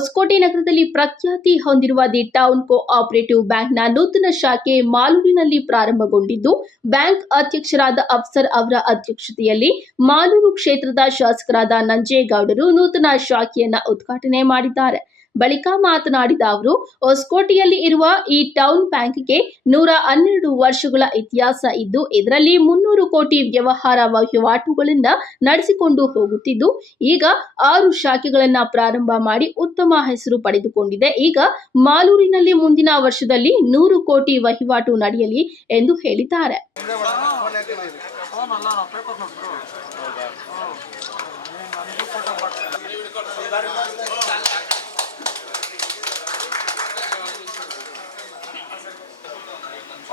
ಹೊಸಕೋಟೆ ನಗರದಲ್ಲಿ ಪ್ರಖ್ಯಾತಿ ಹೊಂದಿರುವ ದಿ ಟೌನ್ ಕೋಆಪರೇಟಿವ್ ಬ್ಯಾಂಕ್ನ ನೂತನ ಶಾಖೆ ಮಾಲೂರಿನಲ್ಲಿ ಪ್ರಾರಂಭಗೊಂಡಿದ್ದು, ಬ್ಯಾಂಕ್ ಅಧ್ಯಕ್ಷರಾದ ಅಫ್ಸರ್ ಅವರ ಅಧ್ಯಕ್ಷತೆಯಲ್ಲಿ ಮಾಲೂರು ಕ್ಷೇತ್ರದ ಶಾಸಕರಾದ ನಂಜೇಗೌಡರು ನೂತನ ಶಾಖೆಯನ್ನು ಉದ್ಘಾಟನೆ ಮಾಡಿದ್ದಾರೆ. ಬಳಿಕ ಮಾತನಾಡಿದ ಅವರು, ಹೊಸಕೋಟೆಯಲ್ಲಿ ಇರುವ ಈ ಟೌನ್ ಬ್ಯಾಂಕ್ಗೆ 112 ವರ್ಷಗಳ ಇತಿಹಾಸ ಇದ್ದು, ಇದರಲ್ಲಿ 300 ಕೋಟಿ ವ್ಯವಹಾರ ವಹಿವಾಟುಗಳನ್ನು ನಡೆಸಿಕೊಂಡು ಹೋಗುತ್ತಿದ್ದು, ಈಗ 6 ಶಾಖೆಗಳನ್ನು ಪ್ರಾರಂಭ ಮಾಡಿ ಉತ್ತಮ ಹೆಸರು ಪಡೆದುಕೊಂಡಿದೆ. ಈಗ ಮಾಲೂರಿನಲ್ಲಿ ಮುಂದಿನ ವರ್ಷದಲ್ಲಿ 100 ಕೋಟಿ ವಹಿವಾಟು ನಡೆಯಲಿ ಎಂದು ಹೇಳಿದ್ದಾರೆ.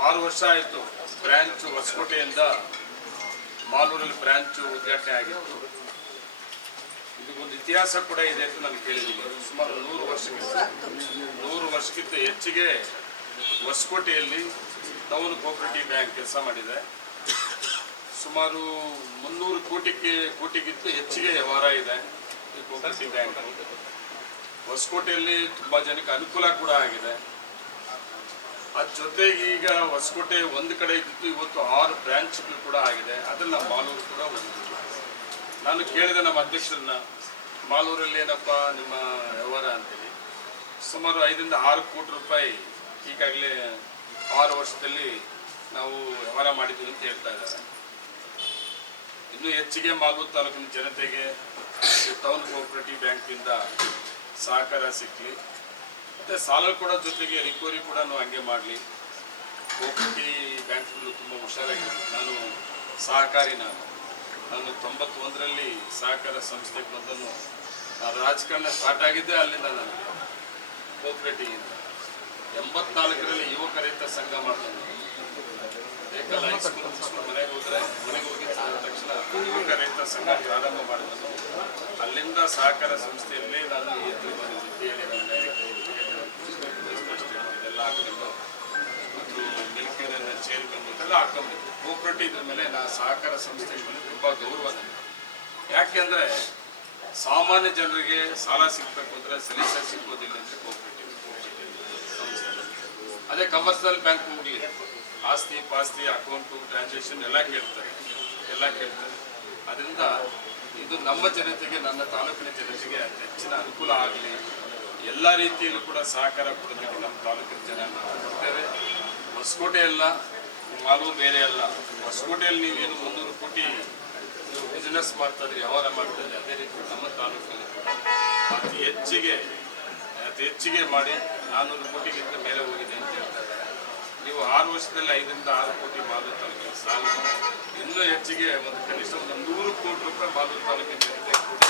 6 ವರ್ಷ ಆಯಿತು ಬ್ರಾಂಚ್ ಹೊಸಕೋಟೆಯಿಂದ ಮಾಲೂರಲ್ಲಿ ಬ್ರಾಂಚ್ ಉದ್ಘಾಟನೆ ಆಗಿತ್ತು. ಇದಕ್ಕೊಂದು ಇತಿಹಾಸ ಕೂಡ ಇದೆ ಅಂತ ನಾನು ಕೇಳಿದ್ದೀನಿ. ಸುಮಾರು 100 ವರ್ಷಕ್ಕಿಂತ ಹೆಚ್ಚಿಗೆ ಹೊಸಕೋಟೆಯಲ್ಲಿ ಟೌನ್ ಕೋಆಪರೇಟಿವ್ ಬ್ಯಾಂಕ್ ಕೆಲಸ ಮಾಡಿದೆ. ಸುಮಾರು 300 ಕೋಟಿಗಿಂತ ಹೆಚ್ಚಿಗೆ ವ್ಯವಹಾರ ಇದೆ ಈ ಕೋಆಪರೇಟಿವ್ ಬ್ಯಾಂಕ್. ಹೊಸಕೋಟೆಯಲ್ಲಿ ತುಂಬ ಜನಕ್ಕೆ ಅನುಕೂಲ ಕೂಡ ಆಗಿದೆ. ಅದ್ರ ಜೊತೆಗೆ ಈಗ ಹೊಸಕೋಟೆ ಒಂದು ಕಡೆ ಇದ್ದಿತ್ತು, ಇವತ್ತು 6 ಬ್ರಾಂಚ್ಗಳು ಕೂಡ ಆಗಿದೆ. ಅದನ್ನು ನಮ್ಮ ಮಾಲೂರು ಕೂಡ ಒಂದು. ನಾನು ಕೇಳಿದೆ ನಮ್ಮ ಅಧ್ಯಕ್ಷರನ್ನ, ಮಾಲೂರಲ್ಲಿ ಏನಪ್ಪ ನಿಮ್ಮ ವ್ಯವಹಾರ ಅಂತೇಳಿ. ಸುಮಾರು 5 ರಿಂದ 6 ಕೋಟಿ ರೂಪಾಯಿ ಈಗಾಗಲೇ 6 ವರ್ಷದಲ್ಲಿ ನಾವು ವ್ಯವಹಾರ ಮಾಡಿದ್ದೀವಿ ಅಂತ ಹೇಳ್ತಾ ಇದ್ದಾರೆ. ಇನ್ನೂ ಹೆಚ್ಚಿಗೆ ಮಾಲೂರು ತಾಲೂಕಿನ ಜನತೆಗೆ ಟೌನ್ ಕೋಆಪರೇಟಿವ್ ಬ್ಯಾಂಕಿಂದ ಸಹಕಾರ ಸಿಕ್ಕಲಿ, ಮತ್ತು ಸಾಲ ಕೂಡ ಜೊತೆಗೆ ರಿಕವರಿ ಕೂಡ ಹಂಗೆ ಮಾಡಲಿ. ಕೋಆಪರೇಟಿವ್ ಬ್ಯಾಂಕ್ಗಳು ತುಂಬ ಹುಷಾರಾಗಿದೆ. ನಾನು 91ರಲ್ಲಿ ಸಹಕಾರ ಸಂಸ್ಥೆಗೆ ಬಂದನು. ನಾನು ರಾಜಕಾರಣ ಸ್ಟಾರ್ಟ್ ಆಗಿದ್ದೆ ಅಲ್ಲಿಂದ. ನಾನು ಕೋಆಪರೇಟಿವಿಂದ 84ರಲ್ಲಿ ಯುವಕ ರೈತ ಸಂಘ ಮಾಡ್ತಾನೆ. ಏಕಲ್ಲ ಹೈಸ್ಕೂಲ್ ಮುಗಿಸ್ಕೊಂಡು ಮನೆಗೆ ಹೋಗಿ ತಕ್ಷಣ ಯುವಕ ರೈತ ಸಂಘ ಪ್ರಾರಂಭ ಮಾಡಿದನು. ಅಲ್ಲಿಂದ ಸಹಕಾರ ಸಂಸ್ಥೆಯಲ್ಲಿ ನಾನು ಇದೆಲ್ಲ ಹಾಕೊಂಡು ಮತ್ತು ಮಿಲ್ಕಿನ ಚೇರ್ಕೊಂಡು ಎಲ್ಲ ಹಾಕೊಂಡಿದ್ದೆ. ಕೋಆಪರೇಟಿವ್ ಮೇಲೆ ನಾನು ಸಹಕಾರ ಸಂಸ್ಥೆ ಮೇಲೆ ತುಂಬ ಗೌರವ ನನಗೆ. ಯಾಕೆಂದರೆ ಸಾಮಾನ್ಯ ಜನರಿಗೆ ಸಾಲ ಸಿಗಬೇಕು ಅಂದರೆ ಸಲೀಸ ಸಿಗೋದಿಲ್ಲ ಅಂದರೆ ಕೋಆಪರೇಟಿವ್ ಸಂಸ್ಥೆ. ಅದೇ ಕಮರ್ಷಿಯಲ್ ಬ್ಯಾಂಕ್ ಹೋಗಲಿ, ಆಸ್ತಿ ಪಾಸ್ತಿ ಅಕೌಂಟು ಟ್ರಾನ್ಸಾಕ್ಷನ್ ಎಲ್ಲ ಕೇಳ್ತಾರೆ. ಅದರಿಂದ ಇದು ನಮ್ಮ ಜನತೆಗೆ, ನನ್ನ ತಾಲೂಕಿನ ಜನತೆಗೆ ಹೆಚ್ಚಿನ ಅನುಕೂಲ ಆಗಲಿ, ಎಲ್ಲ ರೀತಿಯಲ್ಲೂ ಕೂಡ ಸಹಕಾರ ಕೊಡೋದಕ್ಕೆ ನಮ್ಮ ತಾಲೂಕಿನ ಜನ ನಾವು ಕೊಡ್ತೇವೆ. ಹೊಸಕೋಟೆ ಅಲ್ಲ, ಮಾಲೂರು ಬೇರೆ ಅಲ್ಲ. ಹೊಸಕೋಟೆಯಲ್ಲಿ ನೀವೇನು 300 ಕೋಟಿ ನೀವು ಬಿಸ್ನೆಸ್ ಮಾಡ್ತಾಯಿದ್ರಿ, ವ್ಯವಹಾರ ಮಾಡ್ತಾಯಿದ್ರಿ, ಅದೇ ರೀತಿ ನಮ್ಮ ತಾಲೂಕಲ್ಲಿ ಅತಿ ಹೆಚ್ಚಿಗೆ ಮಾಡಿ 400 ಕೋಟಿಗಿಂತ ಮೇಲೆ ಹೋಗಿದೆ ಅಂತ ಹೇಳ್ತಾ ಇದ್ದಾರೆ. ನೀವು 6 ವರ್ಷದಲ್ಲಿ 5 ರಿಂದ 6 ಕೋಟಿ ಮಾಲೂರು ತಾಲೂಕಿನ ಸಾಲ, ಇನ್ನೂ ಹೆಚ್ಚಿಗೆ ಒಂದು ಕನಿಷ್ಠ 100 ಕೋಟಿ ರೂಪಾಯಿ ಮಾಲೂರು ತಾಲೂಕಿನ ಜನತೆ ಕೂಡಿ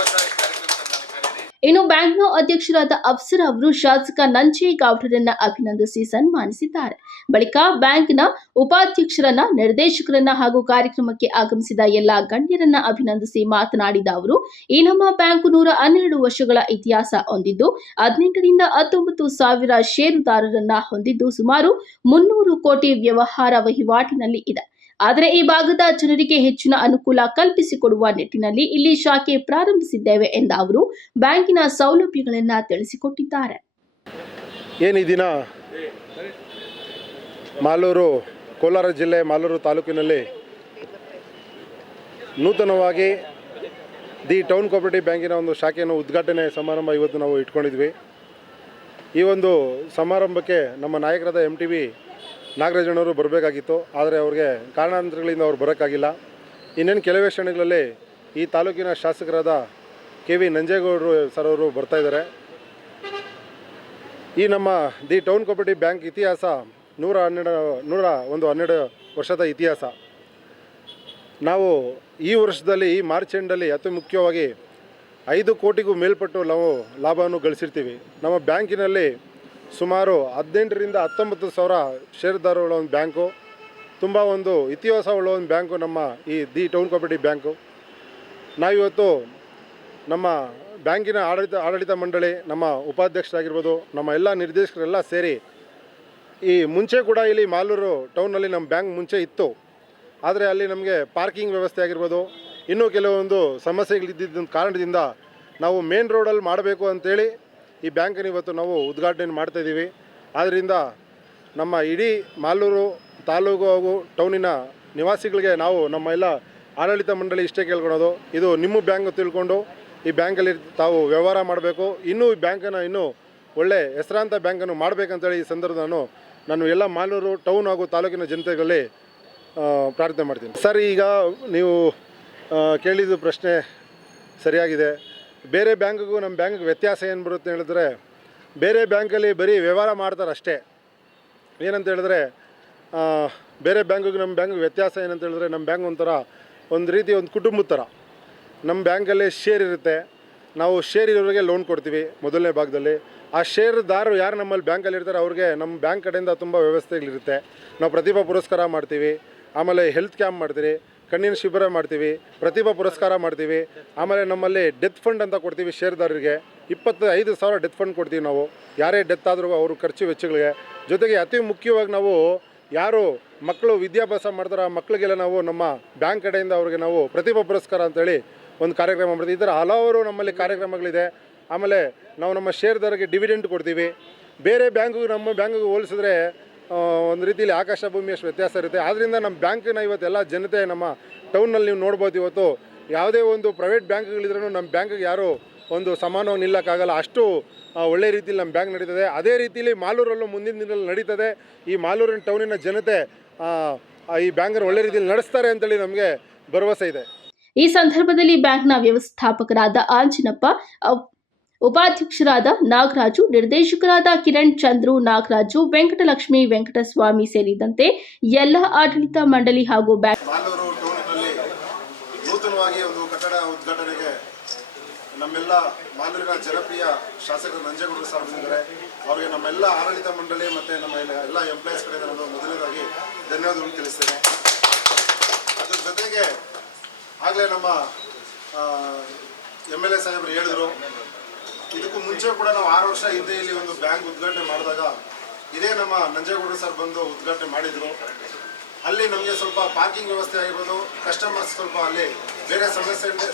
ವರ್ಷ ಈ ಕಾರ್ಯಕ್ರಮದಲ್ಲಿ ನಾನು ಕರೀತೀನಿ. ಇನ್ನು ಬ್ಯಾಂಕ್ನ ಅಧ್ಯಕ್ಷರಾದ ಅಫ್ಸರ್ ಅವರು ಶಾಸಕ ನಂಜೇಗೌಡರನ್ನ ಅಭಿನಂದಿಸಿ ಸನ್ಮಾನಿಸಿದ್ದಾರೆ. ಬಳಿಕ ಬ್ಯಾಂಕ್ನ ಉಪಾಧ್ಯಕ್ಷರನ್ನ, ನಿರ್ದೇಶಕರನ್ನ ಹಾಗೂ ಕಾರ್ಯಕ್ರಮಕ್ಕೆ ಆಗಮಿಸಿದ ಎಲ್ಲಾ ಗಣ್ಯರನ್ನ ಅಭಿನಂದಿಸಿ ಮಾತನಾಡಿದ ಅವರು, ಈ ನಮ್ಮ ಬ್ಯಾಂಕ್ 112 ವರ್ಷಗಳ ಇತಿಹಾಸ ಹೊಂದಿದ್ದು, 18 ರಿಂದ 19 ಸಾವಿರ ಷೇರುದಾರರನ್ನ ಹೊಂದಿದ್ದು, ಸುಮಾರು 300 ಕೋಟಿ ವ್ಯವಹಾರ ವಹಿವಾಟಿನಲ್ಲಿ ಇದೆ. ಆದರೆ ಈ ಭಾಗದ ಜನರಿಗೆ ಹೆಚ್ಚಿನ ಅನುಕೂಲ ಕಲ್ಪಿಸಿಕೊಡುವ ನಿಟ್ಟಿನಲ್ಲಿ ಇಲ್ಲಿ ಶಾಖೆ ಪ್ರಾರಂಭಿಸಿದ್ದೇವೆ ಎಂದ ಅವರು ಬ್ಯಾಂಕಿನ ಸೌಲಭ್ಯಗಳನ್ನು ತಿಳಿಸಿಕೊಟ್ಟಿದ್ದಾರೆ. ಈ ದಿನ ಮಾಲೂರು, ಕೋಲಾರ ಜಿಲ್ಲೆ ಮಾಲೂರು ತಾಲೂಕಿನಲ್ಲಿ ನೂತನವಾಗಿ ದಿ ಟೌನ್ ಕೋಆಪರೇಟಿವ್ ಬ್ಯಾಂಕಿನ ಒಂದು ಶಾಖೆಯನ್ನು ಉದ್ಘಾಟನೆ ಸಮಾರಂಭ ಇವತ್ತು ನಾವು ಇಟ್ಕೊಂಡಿದ್ವಿ. ಈ ಒಂದು ಸಮಾರಂಭಕ್ಕೆ ನಮ್ಮ ನಾಯಕರಾದ MTV ನಾಗರಾಜಣ್ಣವರು ಬರಬೇಕಾಗಿತ್ತು. ಆದರೆ ಅವ್ರಿಗೆ ಕಾರಣಾಂತರಗಳಿಂದ ಅವ್ರು ಬರೋಕ್ಕಾಗಿಲ್ಲ. ಇನ್ನೇನು ಕೆಲವೇ ಕ್ಷಣಗಳಲ್ಲಿ ಈ ತಾಲೂಕಿನ ಶಾಸಕರಾದ KV ನಂಜೇಗೌಡರು ಸರ್ ಅವರು ಬರ್ತಾಯಿದ್ದಾರೆ. ಈ ನಮ್ಮ ದಿ ಟೌನ್ ಕೋಆಪರೇಟಿವ್ ಬ್ಯಾಂಕ್ ಇತಿಹಾಸ 112 ವರ್ಷದ ಇತಿಹಾಸ. ನಾವು ಈ ವರ್ಷದಲ್ಲಿ, ಈ ಮಾರ್ಚ್ ಎಂಡಲ್ಲಿ ಅತಿ ಮುಖ್ಯವಾಗಿ 5 ಕೋಟಿಗೂ ಮೇಲ್ಪಟ್ಟು ನಾವು ಲಾಭವನ್ನು ಗಳಿಸಿರ್ತೀವಿ. ನಮ್ಮ ಬ್ಯಾಂಕಿನಲ್ಲಿ ಸುಮಾರು 18 ರಿಂದ 19 ಸಾವಿರ ಷೇರುದಾರರುಗಳ ಒಂದು ಬ್ಯಾಂಕು, ತುಂಬ ಒಂದು ಇತಿಹಾಸವುಳ್ಳ ಒಂದು ಬ್ಯಾಂಕು ನಮ್ಮ ಈ ದಿ ಟೌನ್ ಕೋಆಪರೇಟಿವ್ ಬ್ಯಾಂಕು. ನಾವಿವತ್ತು ನಮ್ಮ ಬ್ಯಾಂಕಿನ ಆಡಳಿತ ಮಂಡಳಿ, ನಮ್ಮ ಉಪಾಧ್ಯಕ್ಷರಾಗಿರ್ಬೋದು, ನಮ್ಮ ಎಲ್ಲ ನಿರ್ದೇಶಕರೆಲ್ಲ ಸೇರಿ ಈ ಮುಂಚೆ ಕೂಡ ಇಲ್ಲಿ ಮಾಲೂರು ಟೌನಲ್ಲಿ ನಮ್ಮ ಬ್ಯಾಂಕ್ ಮುಂಚೆ ಇತ್ತು. ಆದರೆ ಅಲ್ಲಿ ನಮಗೆ ಪಾರ್ಕಿಂಗ್ ವ್ಯವಸ್ಥೆ ಆಗಿರ್ಬೋದು, ಇನ್ನೂ ಕೆಲವೊಂದು ಸಮಸ್ಯೆಗಳಿದ್ದ ಕಾರಣದಿಂದ ನಾವು ಮೇನ್ ರೋಡಲ್ಲಿ ಮಾಡಬೇಕು ಅಂತೇಳಿ ಈ ಬ್ಯಾಂಕನ್ನು ಇವತ್ತು ನಾವು ಉದ್ಘಾಟನೆ ಮಾಡ್ತಾಯಿದ್ದೀವಿ. ಆದ್ದರಿಂದ ನಮ್ಮ ಇಡೀ ಮಾಲೂರು ತಾಲೂಕು ಹಾಗೂ ಟೌನಿನ ನಿವಾಸಿಗಳಿಗೆ ನಾವು ನಮ್ಮ ಎಲ್ಲ ಆಡಳಿತ ಮಂಡಳಿ ಇಷ್ಟೇ ಕೇಳ್ಕೊಳೋದು, ಇದು ನಿಮ್ಮ ಬ್ಯಾಂಕ್ ತಿಳ್ಕೊಂಡು ಈ ಬ್ಯಾಂಕಲ್ಲಿ ತಾವು ವ್ಯವಹಾರ ಮಾಡಬೇಕು. ಇನ್ನೂ ಈ ಬ್ಯಾಂಕನ್ನು ಇನ್ನೂ ಒಳ್ಳೆ ಹೆಸರಾಂತ ಬ್ಯಾಂಕನ್ನು ಮಾಡಬೇಕಂತೇಳಿ ಈ ಸಂದರ್ಭ ನಾನು ಎಲ್ಲ ಮಾಲೂರು ಟೌನ್ ಹಾಗೂ ತಾಲೂಕಿನ ಜನತೆಗಳಲ್ಲಿ ಪ್ರಾರ್ಥನೆ ಮಾಡ್ತೀನಿ. ಸರ್, ಈಗ ನೀವು ಕೇಳಿದ ಪ್ರಶ್ನೆ ಸರಿಯಾಗಿದೆ. ಬೇರೆ ಬ್ಯಾಂಕಿಗೂ ನಮ್ಮ ಬ್ಯಾಂಕಿಗೆ ವ್ಯತ್ಯಾಸ ಏನು ಬರುತ್ತೆ ಹೇಳಿದ್ರೆ, ಬೇರೆ ಬ್ಯಾಂಕಲ್ಲಿ ಬರೀ ವ್ಯವಹಾರ ಮಾಡ್ತಾರೆ ಅಷ್ಟೇ. ಏನಂತ ಹೇಳಿದ್ರೆ ಬೇರೆ ಬ್ಯಾಂಕಿಗೆ ನಮ್ಮ ಬ್ಯಾಂಕಿಗೆ ವ್ಯತ್ಯಾಸ ಏನಂತ ಹೇಳಿದ್ರೆ, ನಮ್ಮ ಬ್ಯಾಂಕ್ ಒಂದು ರೀತಿ ಒಂದು ಕುಟುಂಬದ ಥರ. ನಮ್ಮ ಬ್ಯಾಂಕಲ್ಲಿ ಶೇರ್ ಇರುತ್ತೆ, ನಾವು ಶೇರ್ ಇರೋರಿಗೆ ಲೋನ್ ಕೊಡ್ತೀವಿ ಮೊದಲನೇ ಭಾಗದಲ್ಲಿ. ಆ ಶೇರ್ದಾರರು ಯಾರು ನಮ್ಮಲ್ಲಿ ಬ್ಯಾಂಕಲ್ಲಿ ಇರ್ತಾರೆ ಅವ್ರಿಗೆ ನಮ್ಮ ಬ್ಯಾಂಕ್ ಕಡೆಯಿಂದ ತುಂಬ ವ್ಯವಸ್ಥೆಗಳಿರುತ್ತೆ. ನಾವು ಪ್ರತಿಭಾ ಪುರಸ್ಕಾರ ಮಾಡ್ತೀವಿ, ಆಮೇಲೆ ಹೆಲ್ತ್ ಕ್ಯಾಂಪ್ ಮಾಡ್ತೀವಿ, ಕಣ್ಣಿನ ಶಿಬಿರ ಮಾಡ್ತೀವಿ, ಪ್ರತಿಭಾ ಪುರಸ್ಕಾರ ಮಾಡ್ತೀವಿ. ಆಮೇಲೆ ನಮ್ಮಲ್ಲಿ ಡೆತ್ ಫಂಡ್ ಅಂತ ಕೊಡ್ತೀವಿ ಶೇರ್ದಾರರಿಗೆ. 25,000 ಡೆತ್ ಫಂಡ್ ಕೊಡ್ತೀವಿ ನಾವು, ಯಾರೇ ಡೆತ್ ಆದರೂ ಅವ್ರ ಖರ್ಚು ವೆಚ್ಚಗಳಿಗೆ. ಜೊತೆಗೆ ಅತಿ ಮುಖ್ಯವಾಗಿ ನಾವು ಯಾರು ಮಕ್ಕಳು ವಿದ್ಯಾಭ್ಯಾಸ ಮಾಡ್ತಾರೆ ಆ ಮಕ್ಕಳಿಗೆಲ್ಲ ನಾವು ನಮ್ಮ ಬ್ಯಾಂಕ್ ಕಡೆಯಿಂದ ಅವ್ರಿಗೆ ನಾವು ಪ್ರತಿಭಾ ಪುರಸ್ಕಾರ ಅಂತೇಳಿ ಒಂದು ಕಾರ್ಯಕ್ರಮ ಮಾಡ್ತೀವಿ. ಈ ಥರ ಹಲವಾರು ನಮ್ಮಲ್ಲಿ ಕಾರ್ಯಕ್ರಮಗಳಿದೆ. ಆಮೇಲೆ ನಾವು ನಮ್ಮ ಶೇರ್ದಾರರಿಗೆ ಡಿವಿಡೆಂಟ್ ಕೊಡ್ತೀವಿ. ಬೇರೆ ಬ್ಯಾಂಕಿಗೂ ನಮ್ಮ ಬ್ಯಾಂಕಿಗೂ ಹೋಲಿಸಿದ್ರೆ ಒಂದು ರೀತಿಯಲ್ಲಿ ಆಕಾಶ ಭೂಮಿಯಷ್ಟು ವ್ಯತ್ಯಾಸ ಇರುತ್ತೆ. ಆದ್ದರಿಂದ ನಮ್ಮ ಬ್ಯಾಂಕಿನ ಇವತ್ತೆಲ್ಲ ಜನತೆ ನಮ್ಮ ಟೌನ್ನಲ್ಲಿ ನೀವು ನೋಡ್ಬೋದು. ಇವತ್ತು ಯಾವುದೇ ಒಂದು ಪ್ರೈವೇಟ್ ಬ್ಯಾಂಕ್ಗಳಿದ್ರೂ ನಮ್ಮ ಬ್ಯಾಂಕಿಗೆ ಯಾರು ಒಂದು ಸಮಾನವಾಗಿ ನಿಲ್ಲಕ್ಕಾಗಲ್ಲ, ಅಷ್ಟು ಒಳ್ಳೆ ರೀತಿಯಲ್ಲಿ ನಮ್ಮ ಬ್ಯಾಂಕ್ ನಡೀತದೆ. ಅದೇ ರೀತಿಯಲ್ಲಿ ಮಾಲೂರಲ್ಲೂ ಮುಂದಿನ ದಿನದಲ್ಲಿ ನಡೀತದೆ. ಈ ಮಾಲೂರಿನ ಟೌನಿನ ಜನತೆ ಈ ಬ್ಯಾಂಕನ್ನು ಒಳ್ಳೆ ರೀತಿಯಲ್ಲಿ ನಡೆಸ್ತಾರೆ ಅಂತೇಳಿ ನಮಗೆ ಭರವಸೆ ಇದೆ. ಈ ಸಂದರ್ಭದಲ್ಲಿ ಬ್ಯಾಂಕ್ನ ವ್ಯವಸ್ಥಾಪಕರಾದ ಆಂಜಿನಪ್ಪ, ಉಪಾಧ್ಯಕ್ಷರಾದ ನಾಗರಾಜು, ನಿರ್ದೇಶಕರಾದ ಕಿರಣ್ ಚಂದ್ರು, ನಾಗರಾಜು, ವೆಂಕಟಲಕ್ಷ್ಮಿ, ವೆಂಕಟಸ್ವಾಮಿ ಸೇರಿದಂತೆ ಎಲ್ಲ ಆಡಳಿತ ಮಂಡಳಿ ಹಾಗೂ ಬ್ಯಾಂಕ್ ಮಾಲೂರು ಟೌನಿನಲ್ಲಿ ನೂತನವಾಗಿ ಒಂದು ಕಟ್ಟಡ ಉದ್ಘಾಟನೆಗೆ ನಮ್ಮೆಲ್ಲ ಮಾಲೂರಿನ ಜನಪ್ರಿಯ ಶಾಸಕರು ನಂಜೇಗೌಡರು ಸರ್ ಬಂದಿದ್ದಾರೆ. ಅವರಿಗೆ ನಮ್ಮೆಲ್ಲ ಆಡಳಿತ ಮಂಡಳಿ ಮತ್ತು ನಮ್ಮ ಎಲ್ಲ ಎಂಪ್ಲಾಯೀಸ್ ಕಡೆಯಿಂದ ನಾನು ಮೊದಲನೇದಾಗಿ ಧನ್ಯವಾದಗಳು ತಿಳಿಸ್ತೇನೆ. ಅದ್ರ ಜೊತೆಗೆ ಆಗಲೇ ನಮ್ಮ MLA ಸಾಹೇಬರು ಹೇಳಿದರು, ಇದಕ್ಕೂ ಮುಂಚೆ ಕೂಡ ನಾವು 6 ವರ್ಷ ಹಿಂದೆ ಇಲ್ಲಿ ಒಂದು ಬ್ಯಾಂಕ್ ಉದ್ಘಾಟನೆ ಮಾಡಿದಾಗ ಇದೇ ನಮ್ಮ ನಂಜೇಗೌಡರು ಸರ್ ಬಂದು ಉದ್ಘಾಟನೆ ಮಾಡಿದರು. ಅಲ್ಲಿ ನಮಗೆ ಸ್ವಲ್ಪ ಪಾರ್ಕಿಂಗ್ ವ್ಯವಸ್ಥೆ ಆಗಿರ್ಬೋದು, ಕಸ್ಟಮರ್ಸ್ ಸ್ವಲ್ಪ ಅಲ್ಲಿ ಬೇರೆ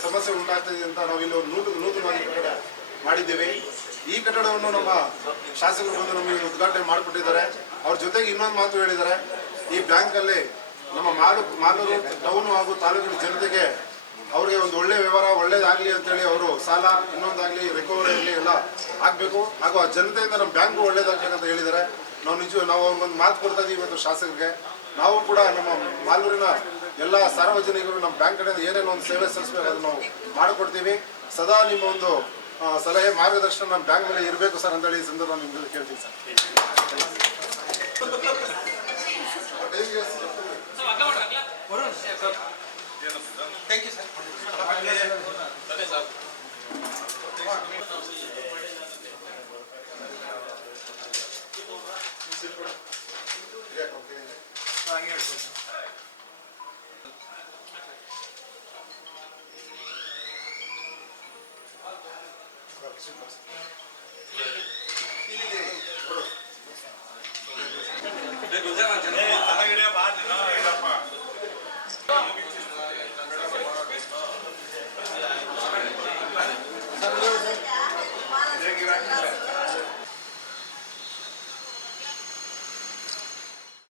ಸಮಸ್ಯೆ ಉಂಟಾಗ್ತದೆ ಅಂತ ನಾವು ಇಲ್ಲಿ ಒಂದು ನೂತನವಾಗಿ ಕಟ್ಟಡ ಮಾಡಿದ್ದೇವೆ. ಈ ಕಟ್ಟಡವನ್ನು ನಮ್ಮ ಶಾಸಕರು ಬಂದು ನಮಗೆ ಉದ್ಘಾಟನೆ ಮಾಡಿಕೊಟ್ಟಿದ್ದಾರೆ. ಅವ್ರ ಜೊತೆಗೆ ಇನ್ನೊಂದು ಮಾತು ಹೇಳಿದ್ದಾರೆ, ಈ ಬ್ಯಾಂಕಲ್ಲಿ ನಮ್ಮ ಮಾಲೂರು ಟೌನು ಹಾಗೂ ತಾಲೂಕಿನ ಜನತೆಗೆ ಅವರಿಗೆ ಒಂದು ಒಳ್ಳೆ ವ್ಯವಹಾರ ಒಳ್ಳೇದಾಗಲಿ ಅಂತೇಳಿ ಅವರು ಸಾಲ ಇನ್ನೊಂದಾಗಲಿ ರಿಕವರಿ ಆಗಲಿ ಎಲ್ಲ ಆಗಬೇಕು, ಹಾಗೂ ಆ ಜನತೆಯಿಂದ ನಮ್ಮ ಬ್ಯಾಂಕು ಒಳ್ಳೇದಾಗಬೇಕಂತ ಹೇಳಿದ್ದಾರೆ. ನಾವು ಅವ್ರಿಗೊಂದು ಮಾತು ಕೊಡ್ತಾ ಇದ್ದೀವಿ ಇವತ್ತು ಶಾಸಕರಿಗೆ. ನಾವು ಕೂಡ ನಮ್ಮ ಮಾಲೂರಿನ ಎಲ್ಲ ಸಾರ್ವಜನಿಕರು ನಮ್ಮ ಬ್ಯಾಂಕ್ ಕಡೆಯಿಂದ ಏನೇನು ಒಂದು ಸೇವೆ ಸಲ್ಲಿಸಬೇಕು ಅದನ್ನು ನಾವು ಮಾಡಿಕೊಡ್ತೀವಿ. ಸದಾ ನಿಮ್ಮ ಒಂದು ಸಲಹೆ ಮಾರ್ಗದರ್ಶನ ನಮ್ಮ ಬ್ಯಾಂಕ್ ಮೇಲೆ ಇರಬೇಕು ಸರ್ ಅಂತೇಳಿ ಈ ಸಂದರ್ಭ ನಿಮ್ಮಲ್ಲಿ ಕೇಳ್ತೀನಿ sir. Thank you, sir. Super.